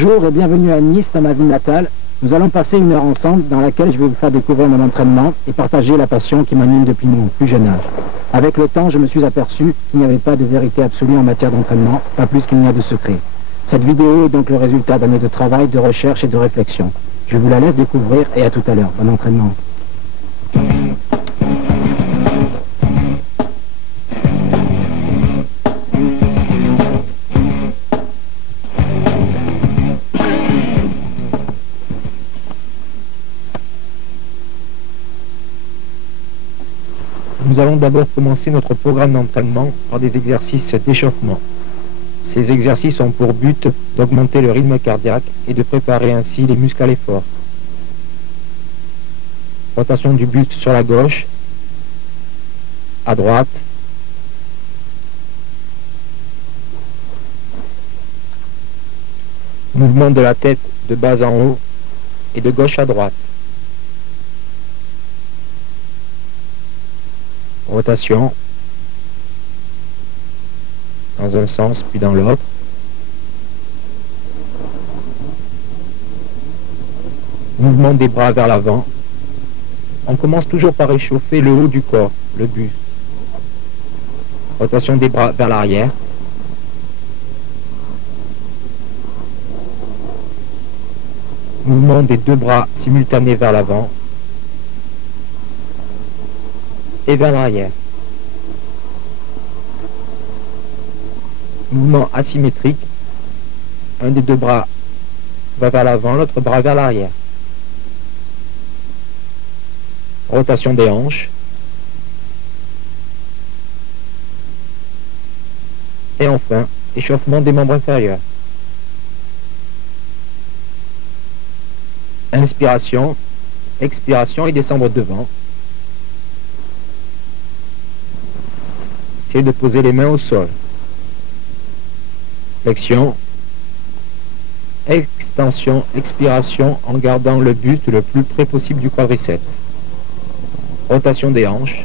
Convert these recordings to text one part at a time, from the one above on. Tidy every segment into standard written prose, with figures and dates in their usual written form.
Bonjour et bienvenue à Nice, dans ma ville natale. Nous allons passer une heure ensemble dans laquelle je vais vous faire découvrir mon entraînement et partager la passion qui m'anime depuis mon plus jeune âge. Avec le temps, je me suis aperçu qu'il n'y avait pas de vérité absolue en matière d'entraînement, pas plus qu'il n'y a de secret. Cette vidéo est donc le résultat d'années de travail, de recherche et de réflexion. Je vous la laisse découvrir et à tout à l'heure. Bon entraînement. Nous allons d'abord commencer notre programme d'entraînement par des exercices d'échauffement. Ces exercices ont pour but d'augmenter le rythme cardiaque et de préparer ainsi les muscles à l'effort. Rotation du buste sur la gauche, à droite, mouvement de la tête de bas en haut et de gauche à droite. Rotation dans un sens puis dans l'autre. Mouvement des bras vers l'avant. On commence toujours par échauffer le haut du corps, le buste. Rotation des bras vers l'arrière. Mouvement des deux bras simultanés vers l'avant et vers l'arrière. Mouvement asymétrique. Un des deux bras va vers l'avant, l'autre bras vers l'arrière. Rotation des hanches. Et enfin, échauffement des membres inférieurs. Inspiration, expiration et descendre devant. Essayez de poser les mains au sol. Flexion, extension, expiration en gardant le buste le plus près possible du quadriceps. Rotation des hanches.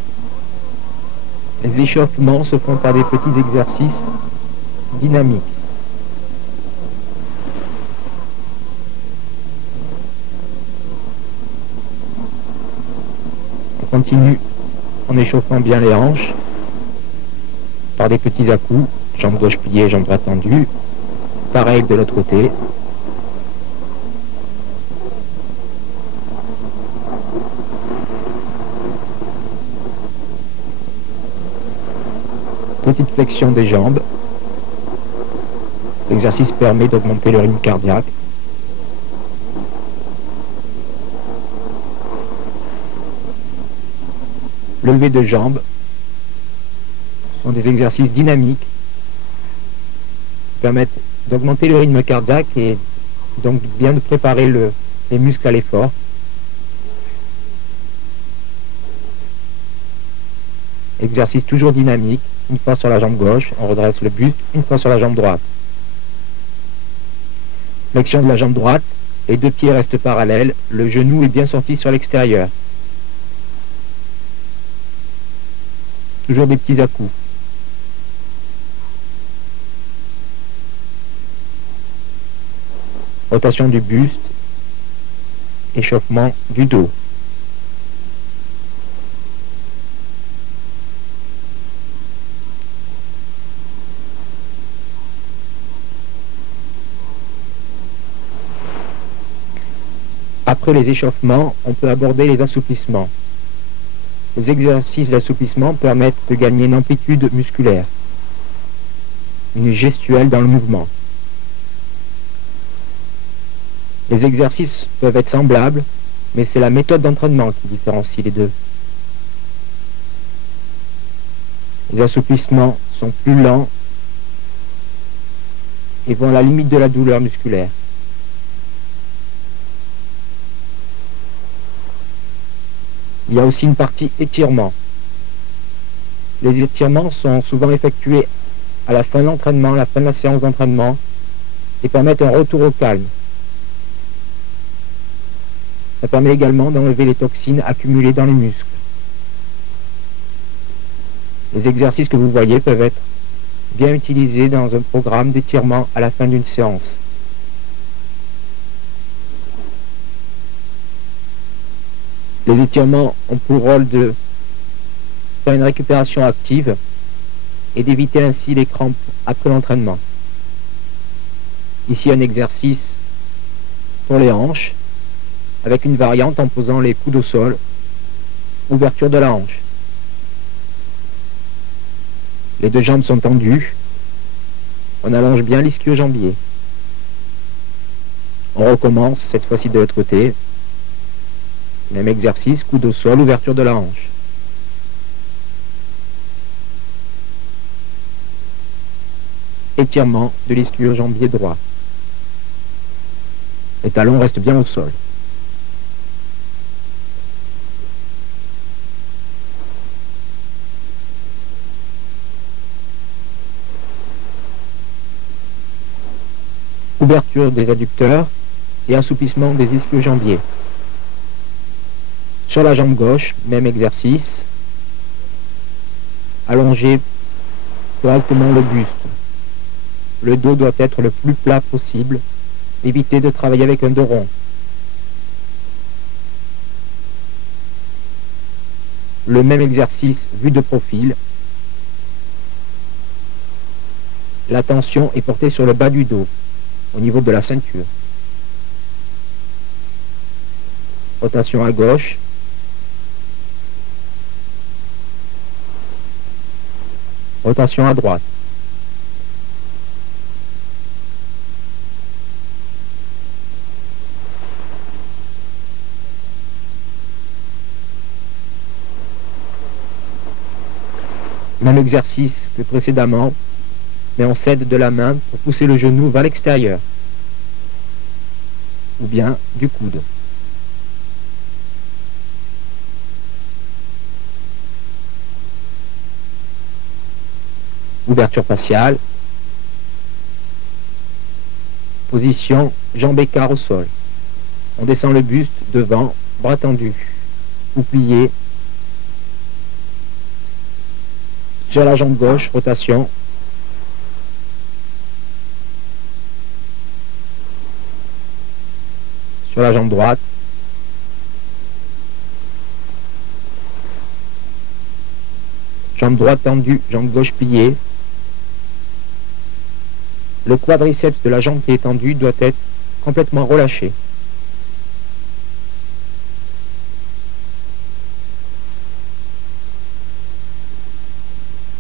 Les échauffements se font par des petits exercices dynamiques. On continue en échauffant bien les hanches par des petits à-coups, jambe gauche pliée, jambe droite tendue. Pareil de l'autre côté. Petite flexion des jambes. L'exercice permet d'augmenter le rythme cardiaque. Levé de jambes sont des exercices dynamiques qui permettent d'augmenter le rythme cardiaque et donc bien de préparer les muscles à l'effort. Exercice toujours dynamique. Une fois sur la jambe gauche, on redresse le buste, une fois sur la jambe droite. Flexion de la jambe droite, les deux pieds restent parallèles, le genou est bien sorti sur l'extérieur. Toujours des petits à-coups. Rotation du buste, échauffement du dos. Après les échauffements, on peut aborder les assouplissements. Les exercices d'assouplissement permettent de gagner une amplitude musculaire, une gestuelle dans le mouvement. Les exercices peuvent être semblables, mais c'est la méthode d'entraînement qui différencie les deux. Les assouplissements sont plus lents et vont à la limite de la douleur musculaire. Il y a aussi une partie étirement. Les étirements sont souvent effectués à la fin de l'entraînement, à la fin de la séance d'entraînement, et permettent un retour au calme. Ça permet également d'enlever les toxines accumulées dans les muscles. Les exercices que vous voyez peuvent être bien utilisés dans un programme d'étirement à la fin d'une séance. Les étirements ont pour rôle de faire une récupération active et d'éviter ainsi les crampes après l'entraînement. Ici un exercice pour les hanches, avec une variante en posant les coudes au sol, ouverture de la hanche. Les deux jambes sont tendues, on allonge bien l'ischio-jambier. On recommence cette fois-ci de l'autre côté, même exercice, coude au sol, ouverture de la hanche. Étirement de l'ischio-jambier droit. Les talons restent bien au sol. Ouverture des adducteurs et assouplissement des ischio-jambiers. Sur la jambe gauche, même exercice. Allonger correctement le buste. Le dos doit être le plus plat possible. Évitez de travailler avec un dos rond. Le même exercice vu de profil. L'attention est portée sur le bas du dos, au niveau de la ceinture. Rotation à gauche. Rotation à droite. Même exercice que précédemment, mais on cède de la main pour pousser le genou vers l'extérieur, ou bien du coude. Ouverture faciale, position jambe-écart au sol. On descend le buste devant, bras tendus, ou plié. Sur la jambe gauche, rotation. Sur la jambe droite. Jambe droite tendue, jambe gauche pliée. Le quadriceps de la jambe qui est tendue doit être complètement relâché.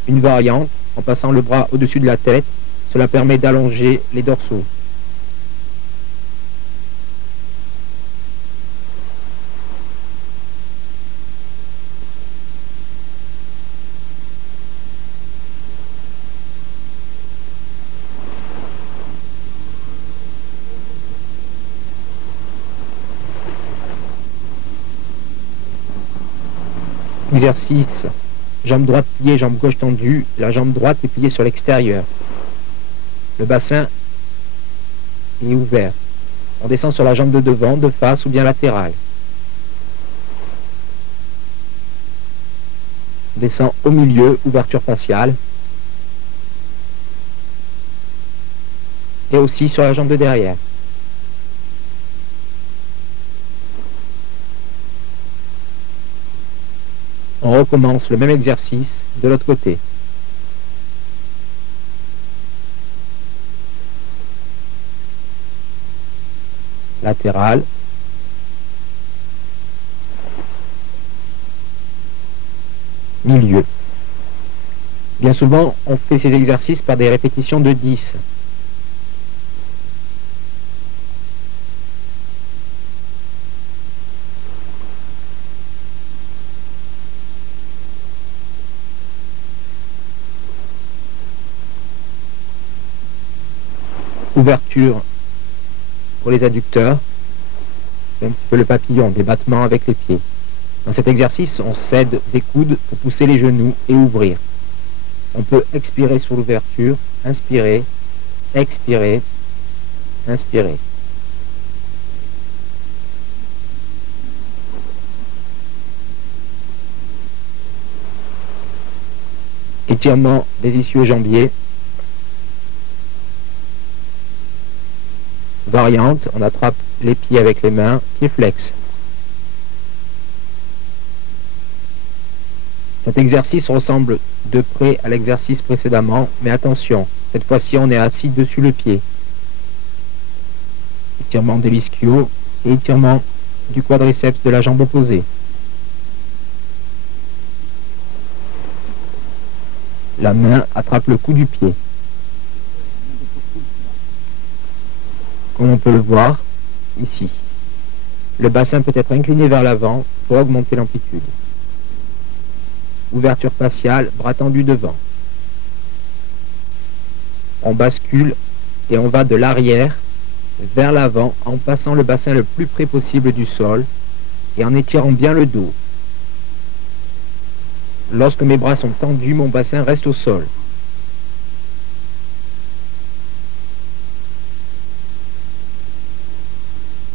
Une variante, en passant le bras au-dessus de la tête, cela permet d'allonger les dorsaux. Exercice, jambe droite pliée, jambe gauche tendue, la jambe droite est pliée sur l'extérieur. Le bassin est ouvert. On descend sur la jambe de devant, de face ou bien latérale. On descend au milieu, ouverture faciale. Et aussi sur la jambe de derrière. On recommence le même exercice de l'autre côté. Latéral. Milieu. Bien souvent, on fait ces exercices par des répétitions de 10. Ouverture pour les adducteurs, un petit peu le papillon, des battements avec les pieds. Dans cet exercice, on cède des coudes pour pousser les genoux et ouvrir. On peut expirer sur l'ouverture, inspirer, expirer, inspirer. Étirement des ischio-jambiers. Variante, on attrape les pieds avec les mains, pieds flex. Cet exercice ressemble de près à l'exercice précédemment, mais attention, cette fois-ci on est assis dessus le pied. Étirement de l'ischio et étirement du quadriceps de la jambe opposée. La main attrape le cou du pied. Comme on peut le voir ici. Le bassin peut être incliné vers l'avant pour augmenter l'amplitude. Ouverture faciale, bras tendus devant. On bascule et on va de l'arrière vers l'avant en passant le bassin le plus près possible du sol et en étirant bien le dos. Lorsque mes bras sont tendus, mon bassin reste au sol.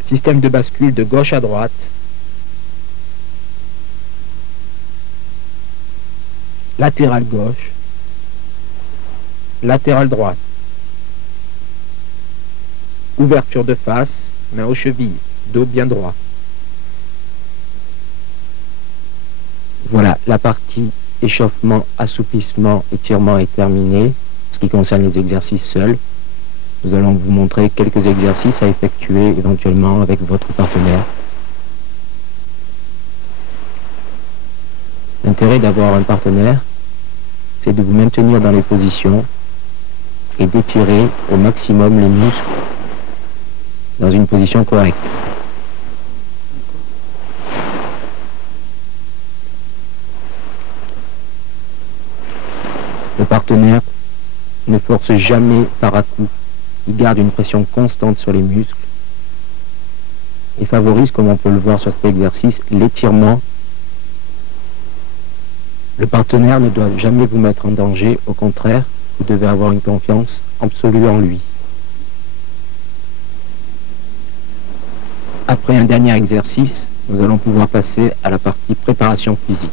Système de bascule de gauche à droite. Latéral gauche. Latéral droite. Ouverture de face, main aux chevilles, dos bien droit. Voilà, la partie échauffement, assouplissement, étirement est terminée. En ce qui concerne les exercices seuls, nous allons vous montrer quelques exercices à effectuer éventuellement avec votre partenaire. L'intérêt d'avoir un partenaire, c'est de vous maintenir dans les positions et d'étirer au maximum les muscles dans une position correcte. Le partenaire ne force jamais par à-coups. Il garde une pression constante sur les muscles et favorise, comme on peut le voir sur cet exercice, l'étirement. Le partenaire ne doit jamais vous mettre en danger, au contraire, vous devez avoir une confiance absolue en lui. Après un dernier exercice, nous allons pouvoir passer à la partie préparation physique.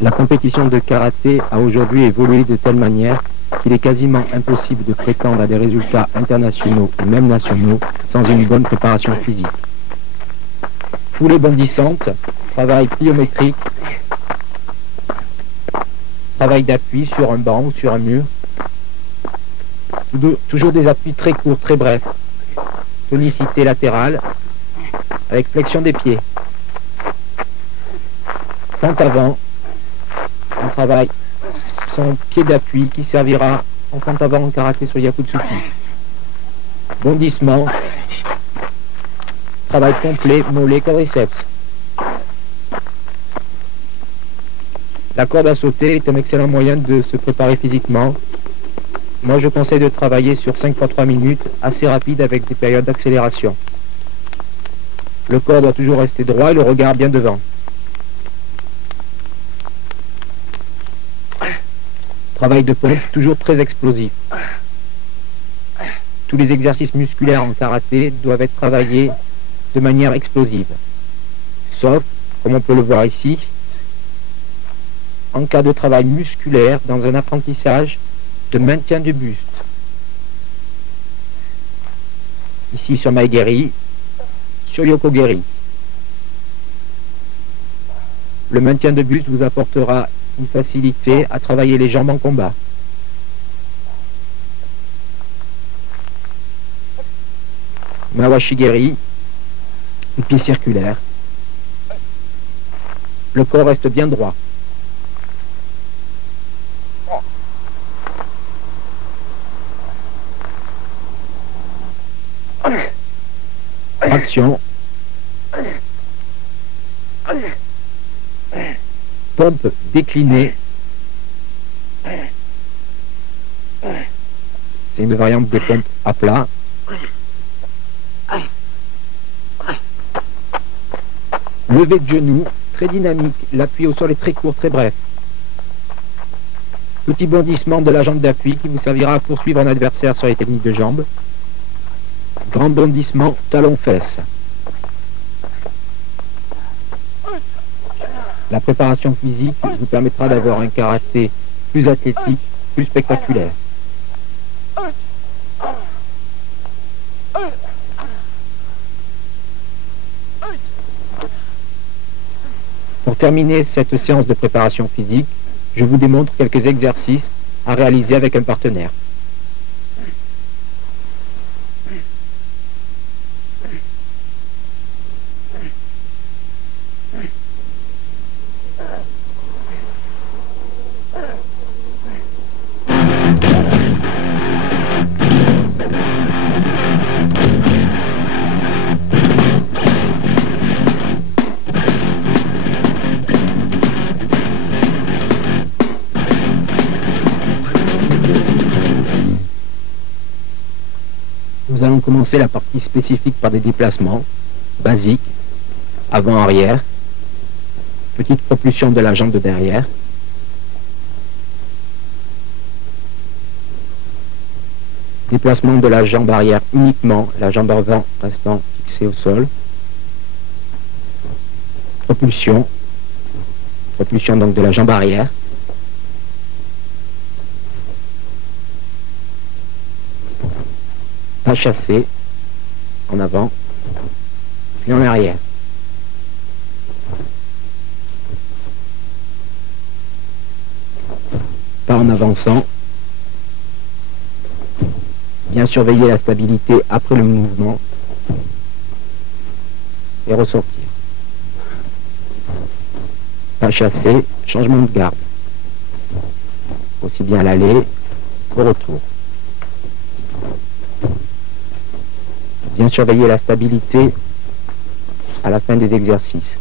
La compétition de karaté a aujourd'hui évolué de telle manière qu'il est quasiment impossible de prétendre à des résultats internationaux et même nationaux sans une bonne préparation physique. Foulée bondissante, travail pliométrique, travail d'appui sur un banc ou sur un mur, toujours des appuis très courts, très brefs, tonicité latérale avec flexion des pieds, pente avant. On travaille son pied d'appui qui servira en pente avant en karaté sur Yakutsuki. Bondissement, travail complet, mollet, quadriceps. La corde à sauter est un excellent moyen de se préparer physiquement. Moi je conseille de travailler sur 5 x 3 minutes, assez rapide avec des périodes d'accélération. Le corps doit toujours rester droit et le regard bien devant. Travail de pompe toujours très explosif. Tous les exercices musculaires en karaté doivent être travaillés de manière explosive. Sauf, comme on peut le voir ici, en cas de travail musculaire dans un apprentissage de maintien du buste. Ici sur Maegeri, sur Yokogeri. Le maintien de buste vous apportera une facilité à travailler les jambes en combat. Mawashigeri, le pied circulaire. Le corps reste bien droit. Action. Pompe déclinée. C'est une variante des pompes à plat. Levé de genoux, très dynamique. L'appui au sol est très court, très bref. Petit bondissement de la jambe d'appui qui vous servira à poursuivre un adversaire sur les techniques de jambes. Grand bondissement talon-fesse. La préparation physique vous permettra d'avoir un karaté plus athlétique, plus spectaculaire. Pour terminer cette séance de préparation physique, je vous démontre quelques exercices à réaliser avec un partenaire. Nous allons commencer la partie spécifique par des déplacements basiques, avant-arrière, petite propulsion de la jambe de derrière, déplacement de la jambe arrière uniquement, la jambe avant restant fixée au sol, propulsion donc de la jambe arrière, pas chassé en avant, puis en arrière. Pas en avançant. Bien surveiller la stabilité après le mouvement et ressortir. Pas chassé, changement de garde. Aussi bien à l'aller qu'au retour. Bien surveiller la stabilité à la fin des exercices.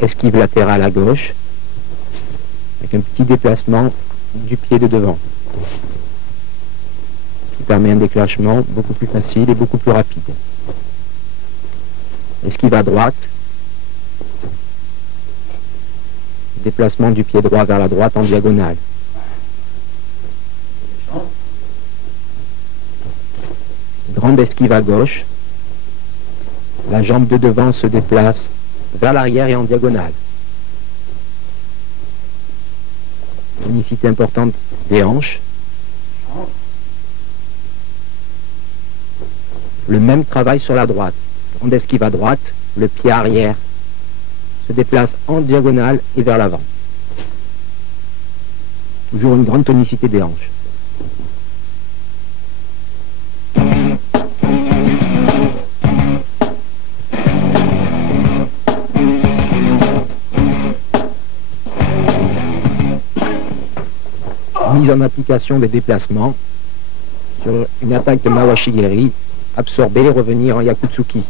Esquive latérale à gauche, avec un petit déplacement du pied de devant, qui permet un déclenchement beaucoup plus facile et beaucoup plus rapide. Esquive à droite, déplacement du pied droit vers la droite en diagonale. Grande esquive à gauche, la jambe de devant se déplace vers l'arrière et en diagonale. Unicité importante des hanches. Le même travail sur la droite. Grande esquive à droite, le pied arrière se déplace en diagonale et vers l'avant. Toujours une grande tonicité des hanches. Mise en application des déplacements sur une attaque de Mawashigiri, absorber et revenir en Yakutsuki.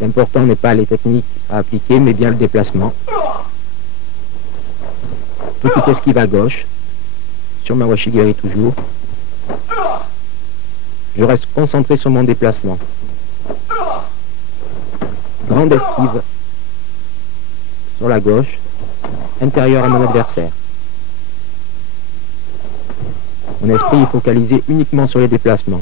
L'important n'est pas les techniques à appliquer, mais bien le déplacement. Petite esquive à gauche, sur Mawashigiri toujours. Je reste concentré sur mon déplacement. Grande esquive sur la gauche, intérieure à mon adversaire. Mon esprit est focalisé uniquement sur les déplacements.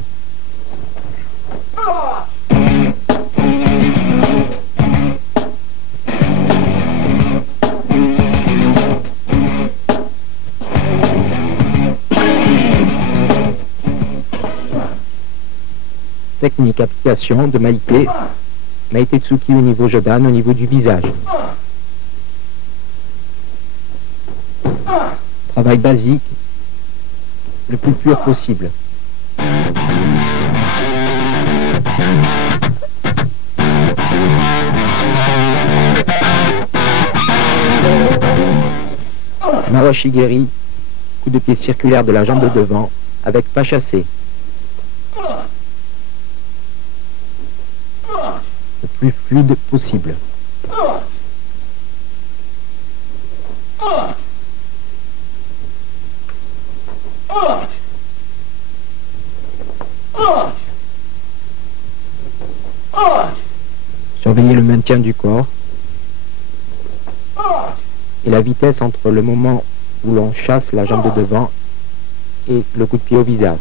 Technique, application de Maite, Maite-tsuki au niveau Jodan, au niveau du visage. Travail basique, le plus pur possible. Mawashigiri, coup de pied circulaire de la jambe de devant, avec pas chassé. Le plus fluide possible. Surveiller le maintien du corps et la vitesse entre le moment où l'on chasse la jambe de devant et le coup de pied au visage.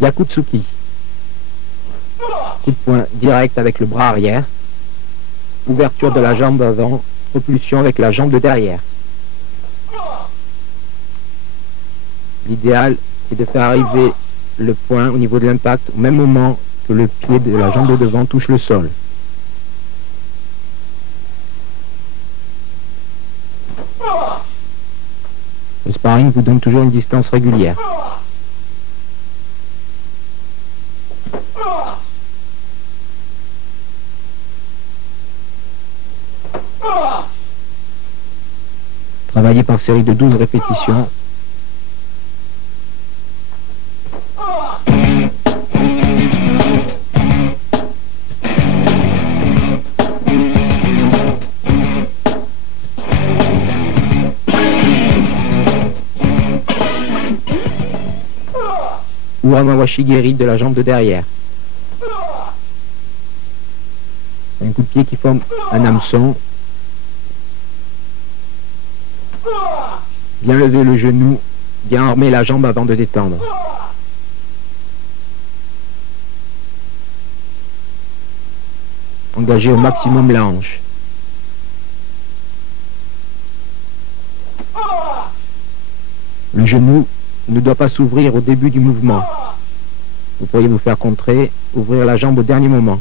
Yakutsuki. Coup de poing direct avec le bras arrière. Ouverture de la jambe avant, propulsion avec la jambe de derrière. L'idéal est de faire arriver le poing au niveau de l'impact au même moment que le pied de la jambe de devant touche le sol. Le sparring vous donne toujours une distance régulière. Travaillez par série de 12 répétitions. Uramawashigeri de la jambe de derrière. C'est un coup de pied qui forme un hameçon. Bien lever le genou, bien armer la jambe avant de détendre. Engagez au maximum la hanche. Le genou ne doit pas s'ouvrir au début du mouvement. Vous pourriez vous faire contrer, ouvrir la jambe au dernier moment.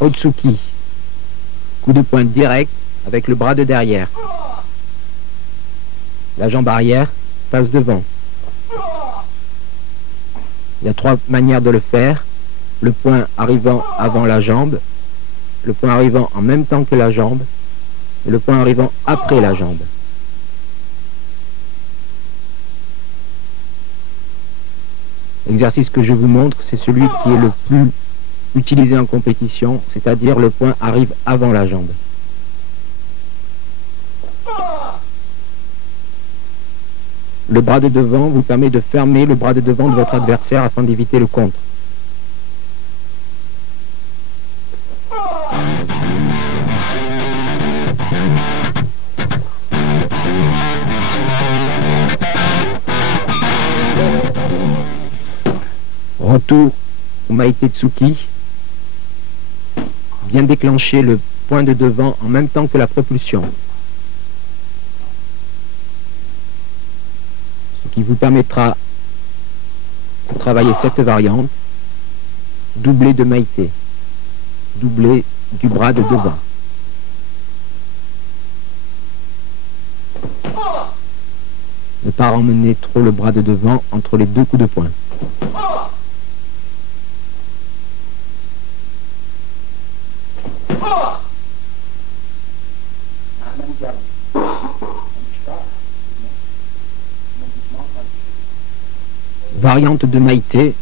Otsuki. Coup de poing direct avec le bras de derrière. La jambe arrière passe devant. Il y a 3 manières de le faire. Le poing arrivant avant la jambe, le poing arrivant en même temps que la jambe, et le poing arrivant après la jambe. L'exercice que je vous montre, c'est celui qui est le plus utilisé en compétition, c'est-à-dire le poing arrive avant la jambe. Le bras de devant vous permet de fermer le bras de devant de votre adversaire afin d'éviter le contre. Retour au Maitetsuki. Bien déclencher le poing de devant en même temps que la propulsion. Ce qui vous permettra de travailler cette variante, doublé de Maïté, doublé du bras de devant. Ne pas emmener trop le bras de devant entre les 2 coups de poing. Variante de Maïté.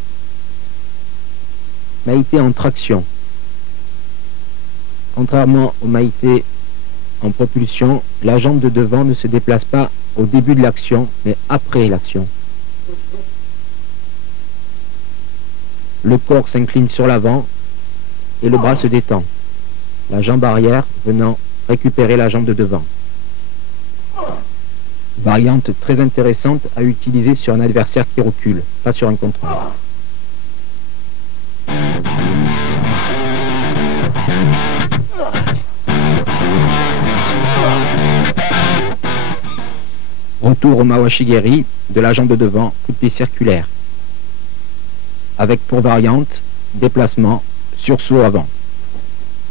Maïté en traction. Contrairement au Maïté en propulsion, la jambe de devant ne se déplace pas au début de l'action, mais après l'action. Le corps s'incline sur l'avant et le bras se détend. La jambe arrière venant récupérer la jambe de devant. Variante très intéressante à utiliser sur un adversaire qui recule, pas sur un contrôle. Retour au Mawashigeri de la jambe de devant, coup de pied circulaire. Avec pour variante, déplacement, sursaut avant.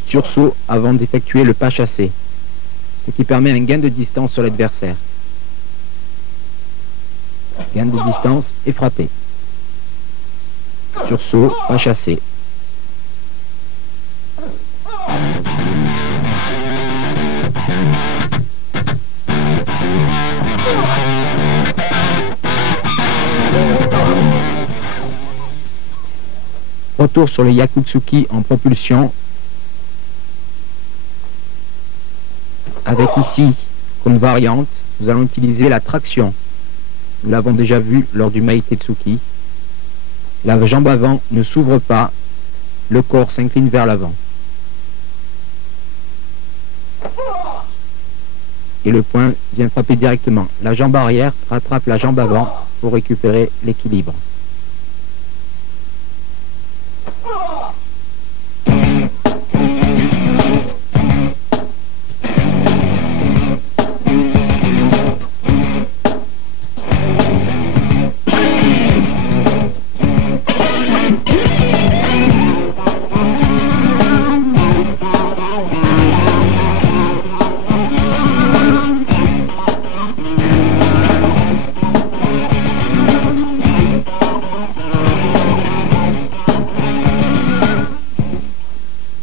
Sursaut avant d'effectuer le pas chassé, ce qui permet un gain de distance sur l'adversaire. Gain de distance et frappé. Sursaut, pas chassé. Retour sur le Yakutsuki en propulsion, avec ici, comme variante, nous allons utiliser la traction. Nous l'avons déjà vu lors du Meitetsuki. La jambe avant ne s'ouvre pas, le corps s'incline vers l'avant. Et le poing vient frapper directement. La jambe arrière rattrape la jambe avant pour récupérer l'équilibre.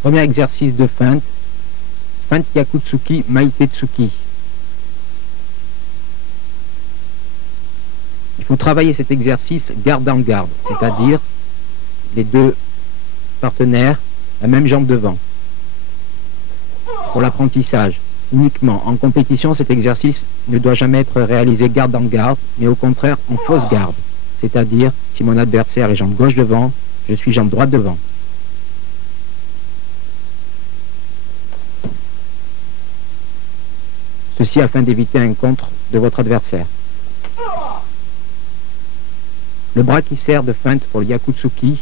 Premier exercice de feinte, feinte Yakutsuki Meitetsuki. Il faut travailler cet exercice garde en garde, c'est-à-dire les deux partenaires, la même jambe devant. Pour l'apprentissage, uniquement en compétition, cet exercice ne doit jamais être réalisé garde en garde, mais au contraire en fausse garde, c'est-à-dire si mon adversaire est jambe gauche devant, je suis jambe droite devant. Ceci afin d'éviter un contre de votre adversaire. Le bras qui sert de feinte pour le Yakutsuki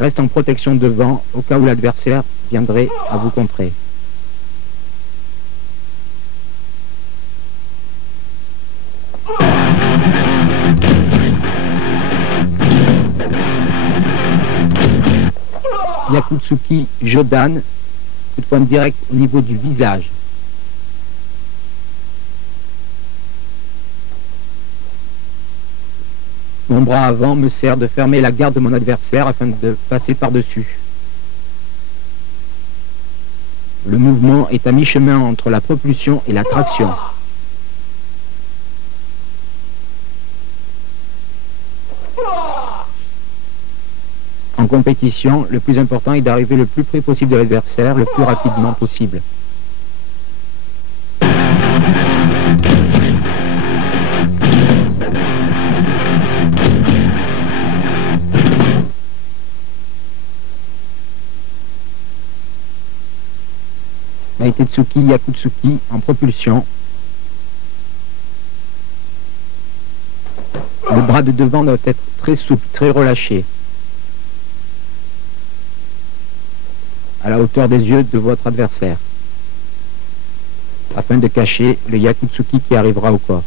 reste en protection devant au cas où l'adversaire viendrait à vous contrer. Yakutsuki Jodan, coup de poing direct au niveau du visage. Mon bras avant me sert de fermer la garde de mon adversaire afin de passer par-dessus. Le mouvement est à mi-chemin entre la propulsion et la traction. En compétition, le plus important est d'arriver le plus près possible de l'adversaire, le plus rapidement possible. Meitetsuki Yakutsuki en propulsion. Le bras de devant doit être très souple, très relâché, à la hauteur des yeux de votre adversaire, afin de cacher le Yakutsuki qui arrivera au corps.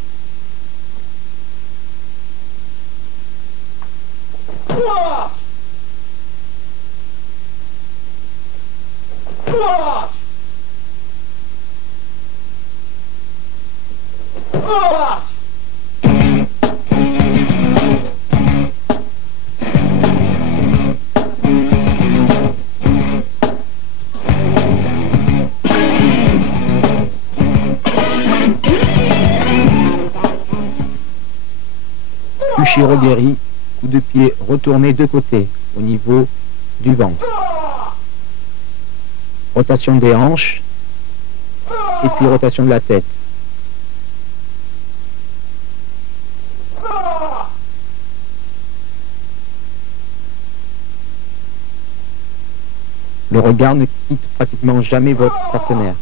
Ushirogeri, coup de pied retourné de côté, au niveau du ventre. Rotation des hanches, et puis rotation de la tête. Le regard ne quitte pratiquement jamais votre partenaire.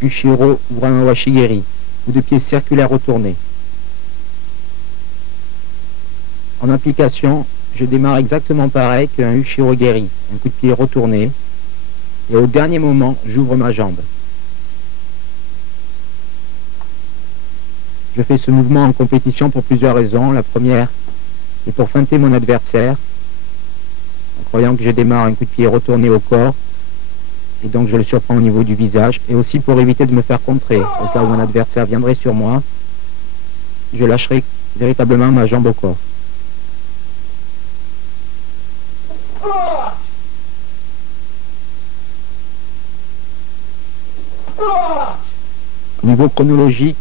Ushiro Uramawa Shigeri, coup de pied circulaire retourné. En application, je démarre exactement pareil qu'un Ushirogeri, un coup de pied retourné, et au dernier moment, j'ouvre ma jambe. Je fais ce mouvement en compétition pour plusieurs raisons. La première est pour feinter mon adversaire, en croyant que je démarre un coup de pied retourné au corps, et donc je le surprends au niveau du visage, et aussi pour éviter de me faire contrer, au cas où mon adversaire viendrait sur moi, je lâcherai véritablement ma jambe au corps. Au niveau chronologique,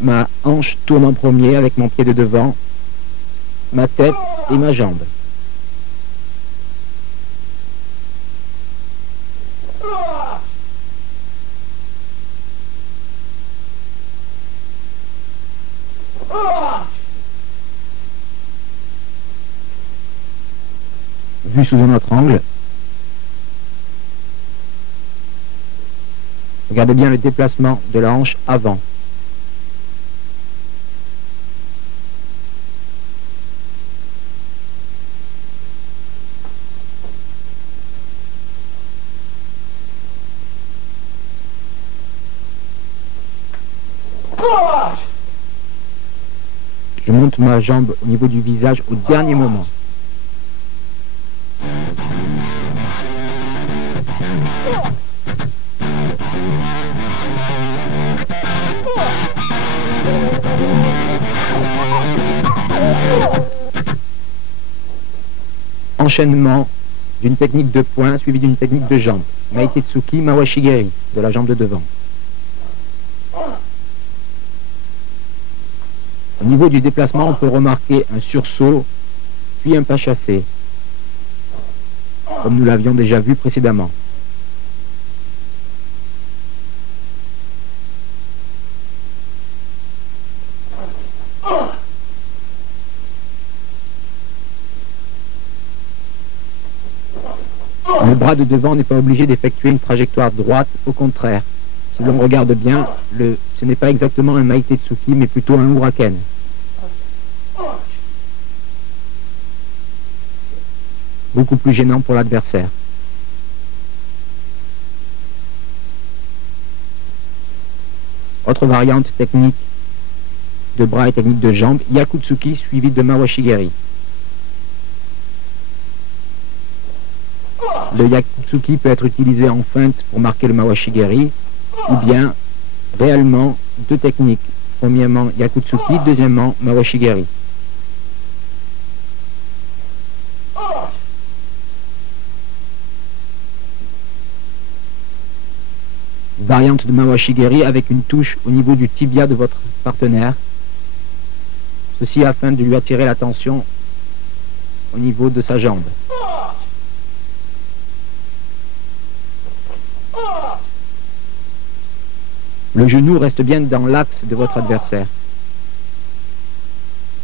ma hanche tourne en premier avec mon pied de devant, ma tête et ma jambe. Vu sous un autre angle, regardez bien le déplacement de la hanche avant. Je monte ma jambe au niveau du visage au dernier moment. Enchaînement d'une technique de poing suivie d'une technique de jambe. Meitetsuki Mawashigeri, de la jambe de devant. Au niveau du déplacement, on peut remarquer un sursaut, puis un pas chassé, comme nous l'avions déjà vu précédemment. Le bras de devant n'est pas obligé d'effectuer une trajectoire droite, au contraire. Si l'on regarde bien, ce n'est pas exactement un Meitetsuki, mais plutôt un Uraken. Beaucoup plus gênant pour l'adversaire. Autre variante technique de bras et technique de jambes, Yakutsuki suivi de Mawashigeri. Le Yakutsuki peut être utilisé en feinte pour marquer le Mawashigeri, ou bien réellement deux techniques. Premièrement Yakutsuki, deuxièmement Mawashigeri. Variante de Mawashigeri avec une touche au niveau du tibia de votre partenaire. Ceci afin de lui attirer l'attention au niveau de sa jambe. Le genou reste bien dans l'axe de votre adversaire,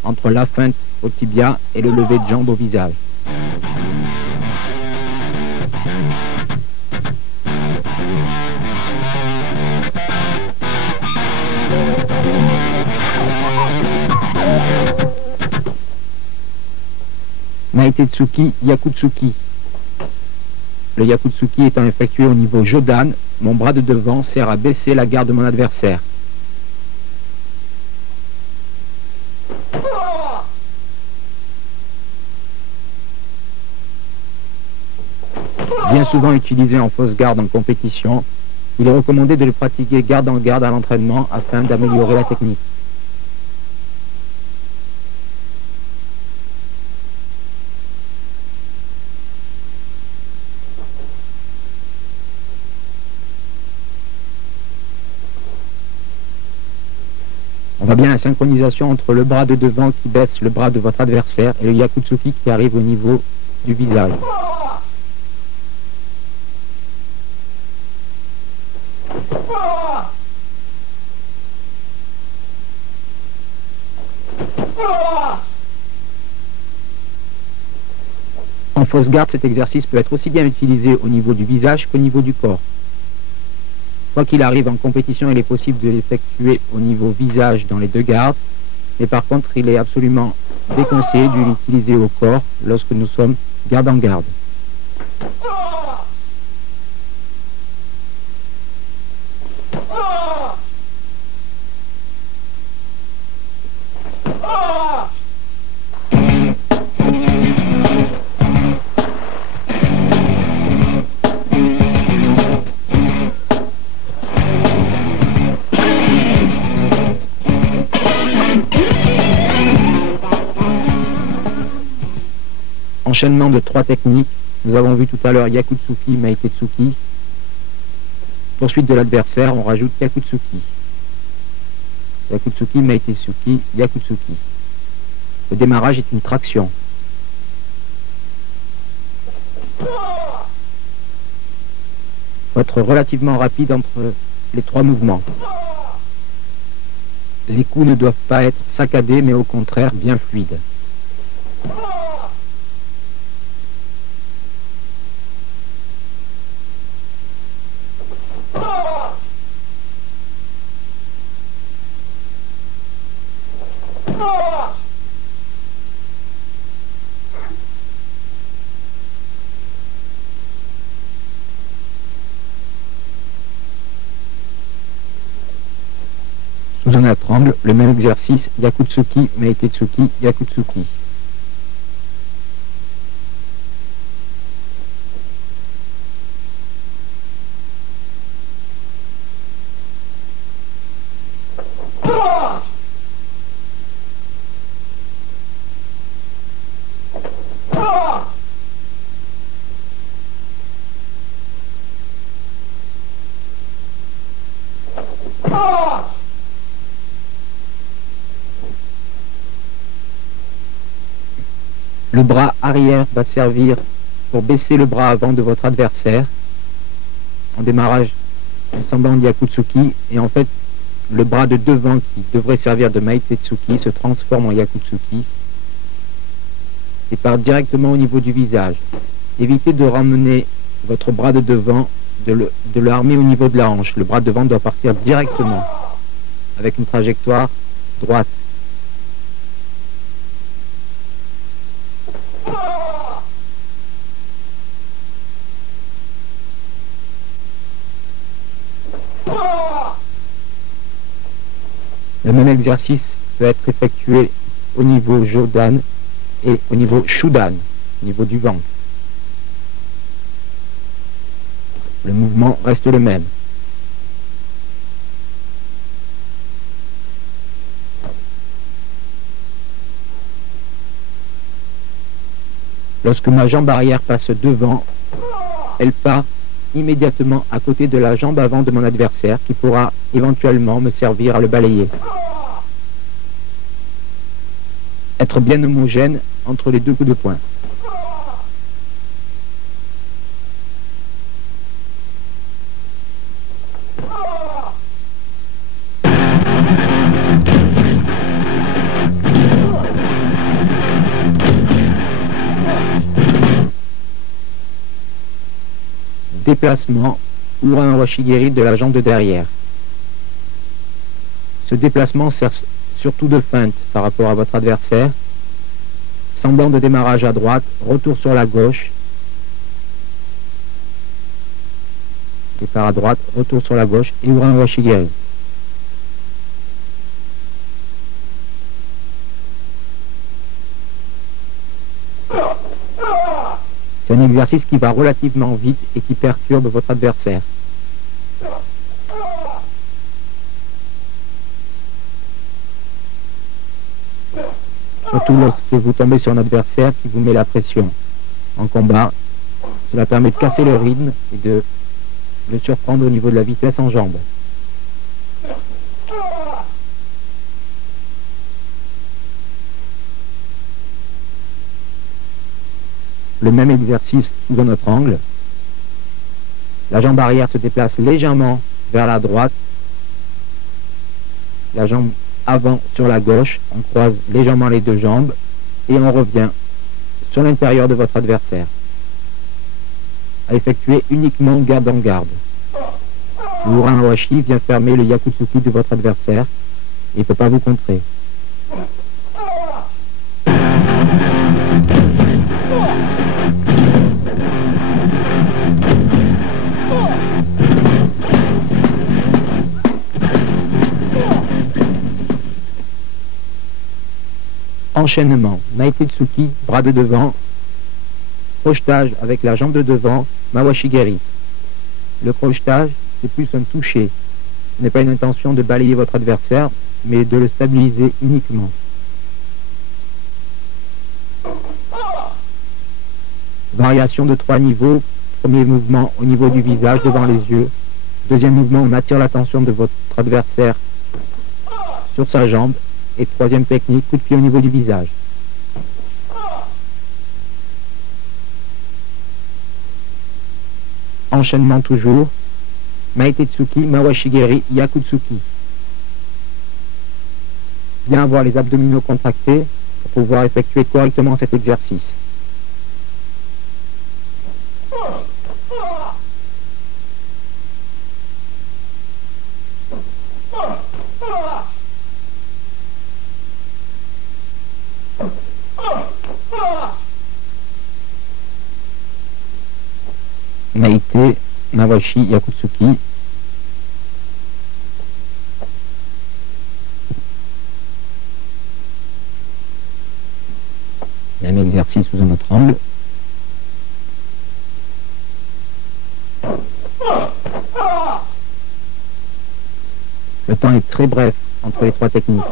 entre la feinte au tibia et le lever de jambe au visage. Meitetsuki Yakutsuki. Le Yakutsuki étant effectué au niveau Jodan, mon bras de devant sert à baisser la garde de mon adversaire. Bien souvent utilisé en fausse garde en compétition, il est recommandé de le pratiquer garde en garde à l'entraînement afin d'améliorer la technique. On voit bien la synchronisation entre le bras de devant qui baisse le bras de votre adversaire et le Yakutsuki qui arrive au niveau du visage. En fausse garde, cet exercice peut être aussi bien utilisé au niveau du visage qu'au niveau du corps. Quoi qu'il arrive en compétition, il est possible de l'effectuer au niveau visage dans les deux gardes, mais par contre, il est absolument déconseillé de l'utiliser au corps lorsque nous sommes garde en garde. Enchaînement de 3 techniques. Nous avons vu tout à l'heure Yakutsuki, Meitetsuki. Poursuite de l'adversaire, on rajoute Yakutsuki. Yakutsuki, Meitetsuki, Yakutsuki. Le démarrage est une traction. Il faut être relativement rapide entre les 3 mouvements. Les coups ne doivent pas être saccadés, mais au contraire bien fluides. Sous un autre angle, le même exercice, Yakutsuki, Meitetsuki, Yakutsuki. Le bras arrière va servir pour baisser le bras avant de votre adversaire en démarrage du semblant de Yakutsuki, et en fait le bras de devant qui devrait servir de Meitetsuki se transforme en Yakutsuki et part directement au niveau du visage. Évitez de ramener votre bras de devant, de le armer au niveau de la hanche. Le bras de devant doit partir directement avec une trajectoire droite. Le même exercice peut être effectué au niveau Jodan et au niveau Shudan, au niveau du ventre. Le mouvement reste le même. Lorsque ma jambe arrière passe devant, elle part immédiatement à côté de la jambe avant de mon adversaire qui pourra éventuellement me servir à le balayer. Être bien homogène entre les 2 coups de poing. Déplacement Uran Washigiri de la jambe de derrière. Ce déplacement sert surtout de feinte par rapport à votre adversaire. Semblant de démarrage à droite, retour sur la gauche. Départ à droite, retour sur la gauche et Uran Washigiri. C'est un exercice qui va relativement vite et qui perturbe votre adversaire. Surtout lorsque vous tombez sur un adversaire qui vous met la pression. En combat, cela permet de casser le rythme et de le surprendre au niveau de la vitesse en jambes. Le même exercice sous un autre angle. La jambe arrière se déplace légèrement vers la droite. La jambe avant sur la gauche. On croise légèrement les 2 jambes et on revient sur l'intérieur de votre adversaire. À effectuer uniquement garde en garde. Le Uran Awashi vient fermer le Yakutsuki de votre adversaire et il ne peut pas vous contrer. Enchaînement, Meitetsuki, bras de devant, crochetage avec la jambe de devant, Mawashigiri. Le crochetage, c'est plus un toucher. Ce n'est pas une intention de balayer votre adversaire, mais de le stabiliser uniquement. Variation de 3 niveaux. Premier mouvement au niveau du visage devant les yeux. Deuxième mouvement, on attire l'attention de votre adversaire sur sa jambe. Et troisième technique, coup de pied au niveau du visage. Enchaînement toujours. Maitetsuki, Mawashigeri, Yakutsuki. Bien avoir les abdominaux contractés pour pouvoir effectuer correctement cet exercice. Maite, Mawashi, Yakutsuki. Même exercice sous un autre angle. Le temps est très bref entre les 3 techniques.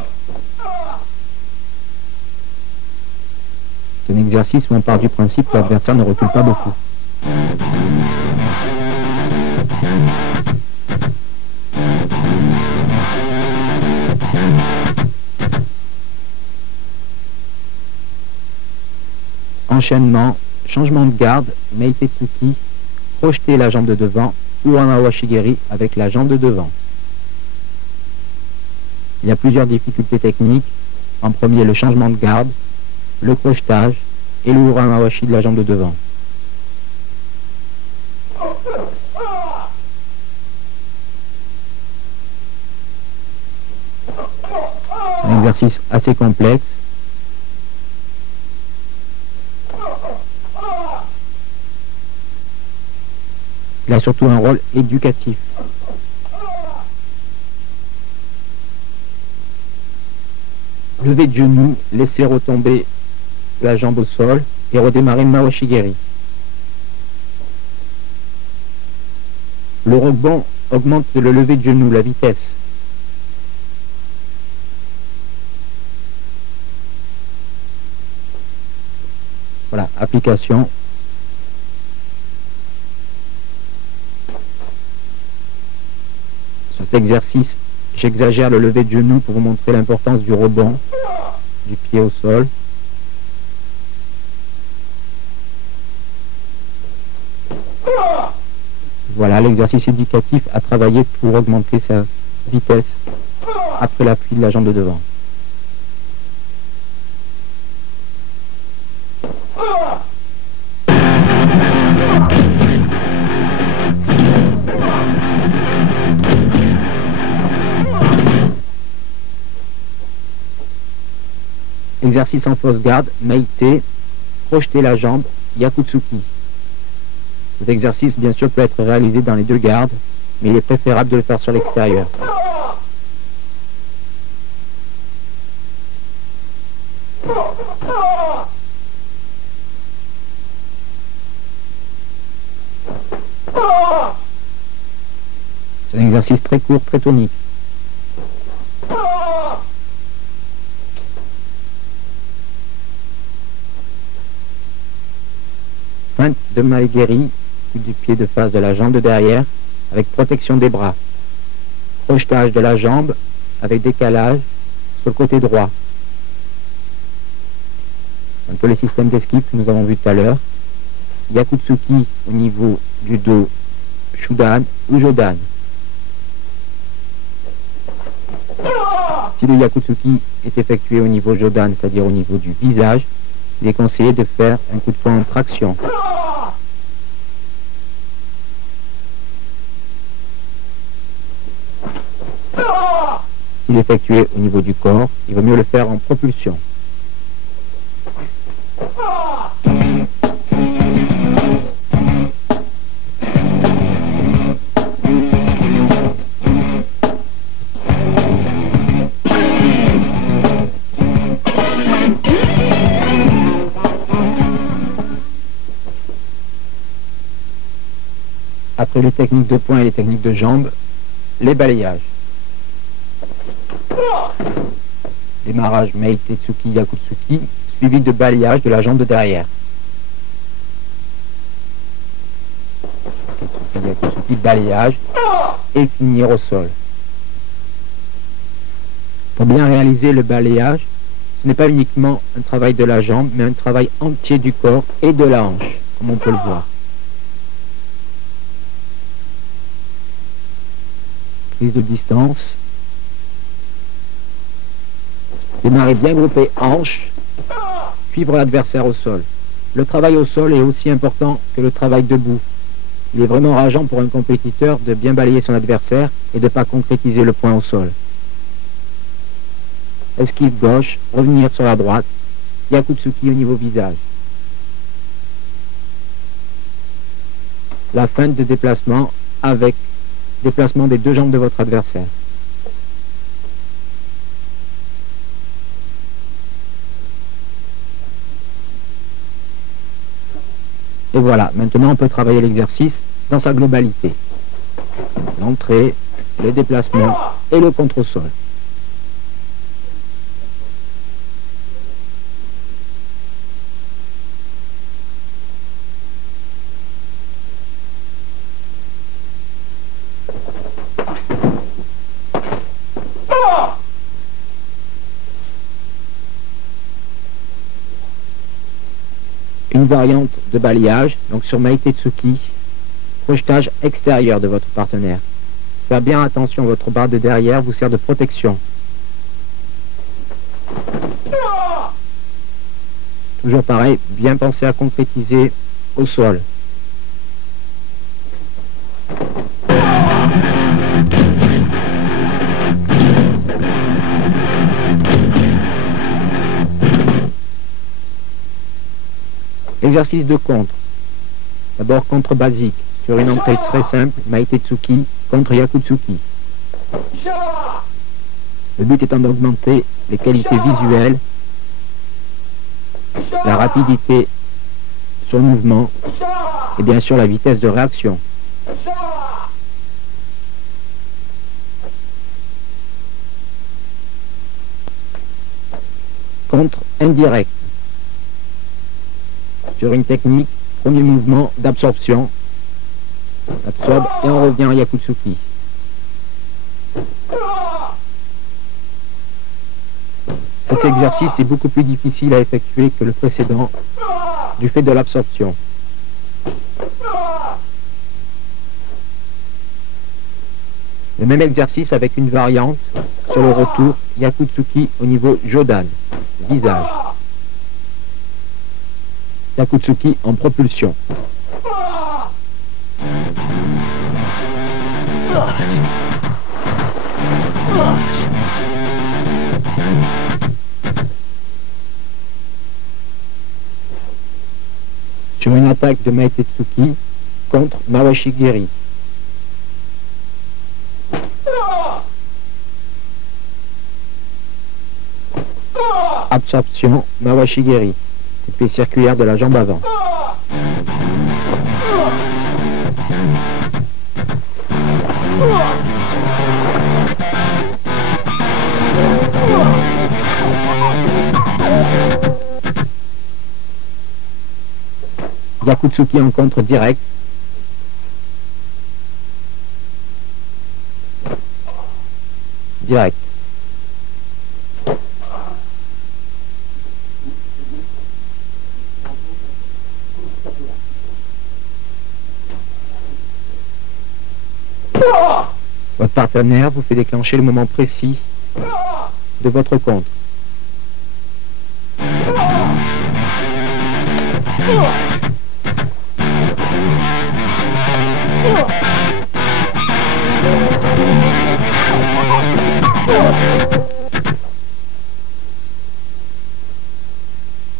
C'est un exercice où on part du principe que l'adversaire ne recule pas beaucoup. Enchaînement, changement de garde, Meitetsuki, projeter la jambe de devant ou en Awashigeri avec la jambe de devant. Il y a plusieurs difficultés techniques. En premier, le changement de garde, le crochetage et le Uramawashi de la jambe de devant. C'est un exercice assez complexe. Il a surtout un rôle éducatif. Lever de genou, laisser retomber la jambe au sol et redémarrer le Mawashigeri. Le rebond augmente le lever de genou, la vitesse. Voilà, application. Cet exercice, j'exagère le lever de genou pour vous montrer l'importance du rebond du pied au sol. Voilà l'exercice éducatif à travailler pour augmenter sa vitesse après l'appui de la jambe de devant. Exercice en fausse garde, Meite, projeter la jambe, Yakutsuki. Cet exercice, bien sûr, peut être réalisé dans les 2 gardes, mais il est préférable de le faire sur l'extérieur. C'est un exercice très court, très tonique. Feinte de Maegeri, coup du pied de face de la jambe de derrière, avec protection des bras. Projetage de la jambe, avec décalage, sur le côté droit. Un peu les systèmes d'esquive que nous avons vus tout à l'heure. Yakutsuki au niveau du dos, Shudan ou Jodan. Si le Yakutsuki est effectué au niveau Jodan, c'est-à-dire au niveau du visage, il est conseillé de faire un coup de poing en traction. S'il est effectué au niveau du corps, il vaut mieux le faire en propulsion. Après les techniques de poing et les techniques de jambes, les balayages. Démarrage Meitetsuki Yakutsuki, suivi de balayage de la jambe de derrière. puis balayage et finir au sol. Pour bien réaliser le balayage, ce n'est pas uniquement un travail de la jambe, mais un travail entier du corps et de la hanche, comme on peut le voir. Prise de distance. Démarrer bien groupé hanche, suivre l'adversaire au sol. Le travail au sol est aussi important que le travail debout. Il est vraiment rageant pour un compétiteur de bien balayer son adversaire et de ne pas concrétiser le point au sol. Esquive gauche, revenir sur la droite, Yakutsuki au niveau visage. La feinte de déplacement avec déplacement des deux jambes de votre adversaire. Et voilà, maintenant on peut travailler l'exercice dans sa globalité. L'entrée, le déplacement et le contre-sol. Une variante de balayage, donc sur Maitetsuki, projetage extérieur de votre partenaire. Faire bien attention, votre barre de derrière vous sert de protection. Toujours pareil, bien penser à concrétiser au sol. Exercice de contre. D'abord contre basique, sur une entrée très simple, Maitetsuki contre Yakutsuki. Le but étant d'augmenter les qualités visuelles, la rapidité sur le mouvement et bien sûr la vitesse de réaction. Contre indirect. Sur une technique, premier mouvement d'absorption, absorbe et on revient à Yakutsuki. Cet exercice est beaucoup plus difficile à effectuer que le précédent du fait de l'absorption. Le même exercice avec une variante sur le retour Yakutsuki au niveau Jodan, visage. Yakutsuki en propulsion. Sur une attaque de Maitetsuki contre Mawashigiri. Absorption Mawashigiri. Coupé circulaire de la jambe avant. Yakutsuki en contre direct. Direct. Votre partenaire vous fait déclencher le moment précis de votre contre.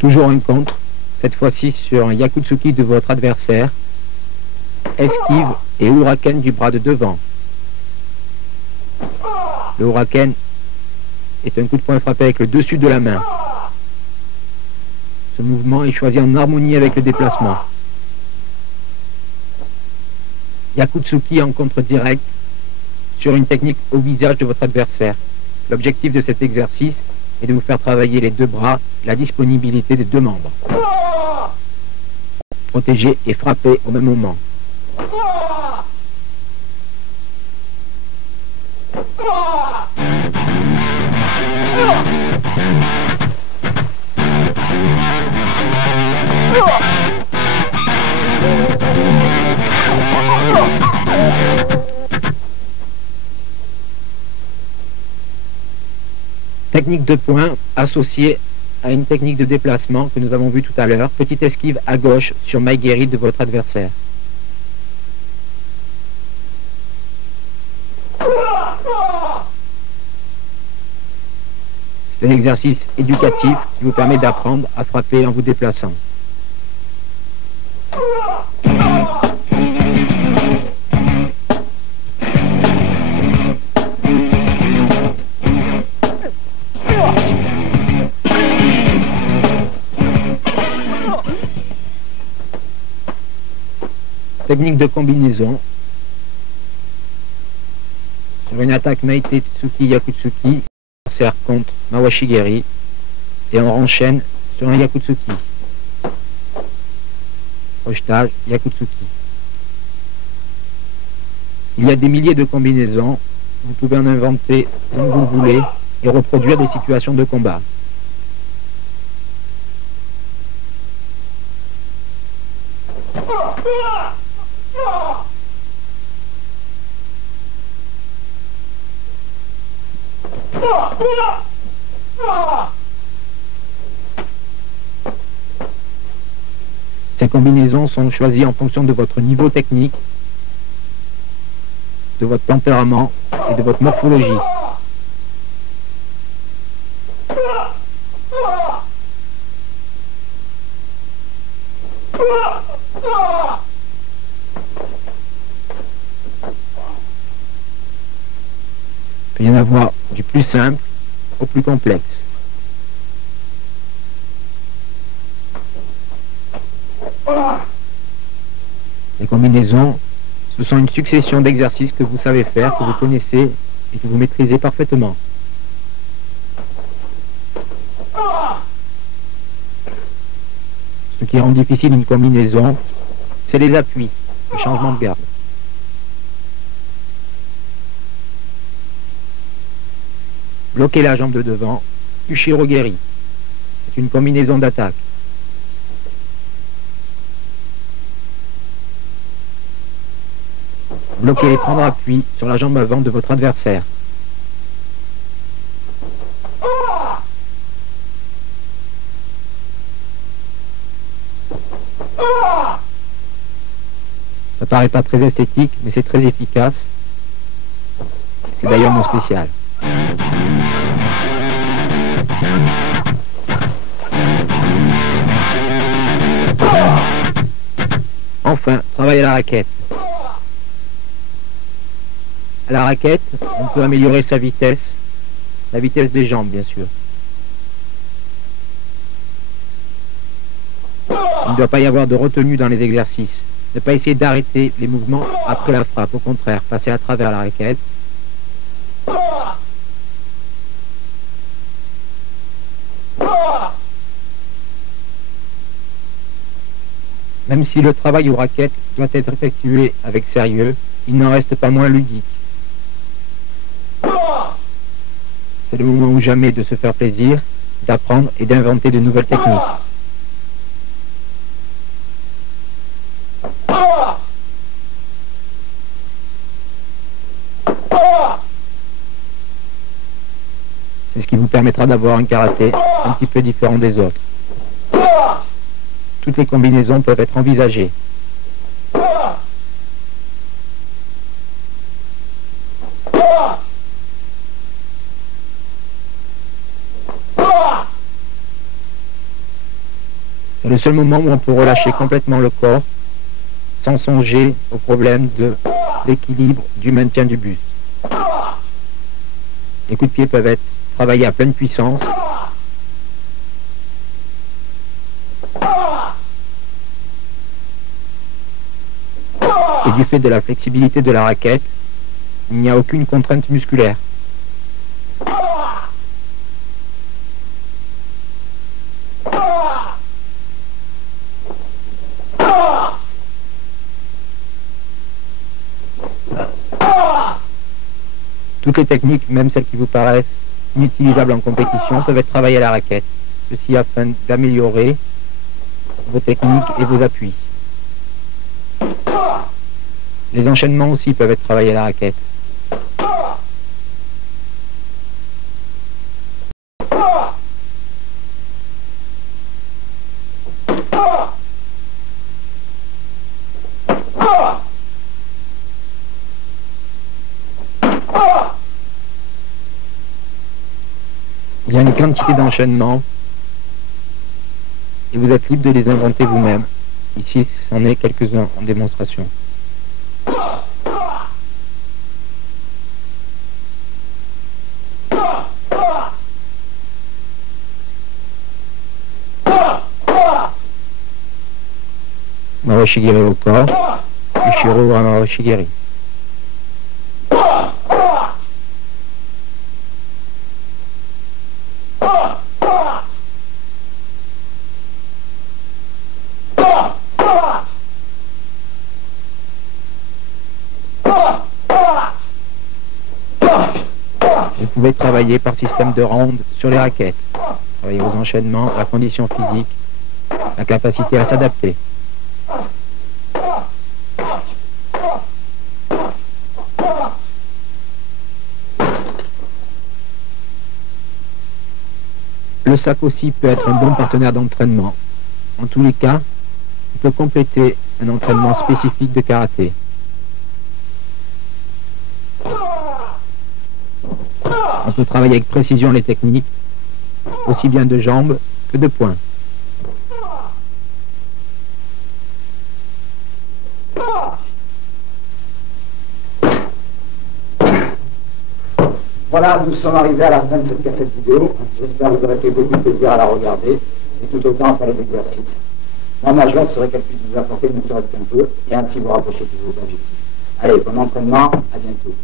Toujours un contre, cette fois-ci sur un Yakutsuki de votre adversaire. Esquive et huracan du bras de devant. Le huracan est un coup de poing frappé avec le dessus de la main. Ce mouvement est choisi en harmonie avec le déplacement. Yakutsuki en contre direct sur une technique au visage de votre adversaire. L'objectif de cet exercice est de vous faire travailler les deux bras, la disponibilité des deux membres. Protéger et frapper au même moment. Technique de poing associée à une technique de déplacement que nous avons vue tout à l'heure. Petite esquive à gauche sur Maigeri de votre adversaire. C'est un exercice éducatif qui vous permet d'apprendre à frapper en vous déplaçant. Technique de combinaison. Sur une attaque Meite Tsuki Yakutsuki, l'adversaire contre Mawashigeri et on enchaîne sur un Yakutsuki. Crochetage Yakutsuki. Il y a des milliers de combinaisons. Vous pouvez en inventer comme vous voulez et reproduire des situations de combat. Ces combinaisons sont choisies en fonction de votre niveau technique, de votre tempérament et de votre morphologie. Il peut y en avoir du plus simple au plus complexe. Les combinaisons, ce sont une succession d'exercices que vous savez faire, que vous connaissez et que vous maîtrisez parfaitement. Ce qui rend difficile une combinaison, c'est les appuis, les changements de garde. Bloquer la jambe de devant, Ushiro-geri. C'est une combinaison d'attaque. Bloquer et prendre appui sur la jambe avant de votre adversaire. Ça paraît pas très esthétique, mais c'est très efficace. C'est d'ailleurs mon spécial. Enfin, travail à la raquette. À la raquette, on peut améliorer sa vitesse, la vitesse des jambes bien sûr. Il ne doit pas y avoir de retenue dans les exercices. Ne pas essayer d'arrêter les mouvements après la frappe, au contraire, passer à travers la raquette. Même si le travail aux raquettes doit être effectué avec sérieux, il n'en reste pas moins ludique. C'est le moment ou jamais de se faire plaisir, d'apprendre et d'inventer de nouvelles techniques. C'est ce qui vous permettra d'avoir un karaté un petit peu différent des autres. Toutes les combinaisons peuvent être envisagées. C'est le seul moment où on peut relâcher complètement le corps sans songer au problème de l'équilibre du maintien du buste. Les coups de pied peuvent être travaillés à pleine puissance. Et du fait de la flexibilité de la raquette, il n'y a aucune contrainte musculaire. Toutes les techniques, même celles qui vous paraissent inutilisables en compétition, peuvent être travaillées à la raquette. Ceci afin d'améliorer vos techniques et vos appuis. Les enchaînements aussi peuvent être travaillés à la raquette. Il y a une quantité d'enchaînements et vous êtes libre de les inventer vous-même. Ici, c'en est quelques-uns en démonstration. Mawashi-giri au corps, Ushiro à Mawashi-giri. Vous pouvez travailler par système de ronde sur les raquettes. Travailler aux enchaînements, la condition physique, la capacité à s'adapter. Le sac aussi peut être un bon partenaire d'entraînement. En tous les cas, il peut compléter un entraînement spécifique de karaté. On peut travailler avec précision les techniques, aussi bien de jambes que de poings. Voilà, nous sommes arrivés à la fin de cette cassette vidéo. J'espère que vous aurez fait beaucoup de plaisir à la regarder et tout autant à faire les exercices. Moi, ma joie serait qu'elle puisse vous apporter ne serait-ce qu'un peu et ainsi vous rapprocher de vos objectifs. Allez, bon entraînement, à bientôt.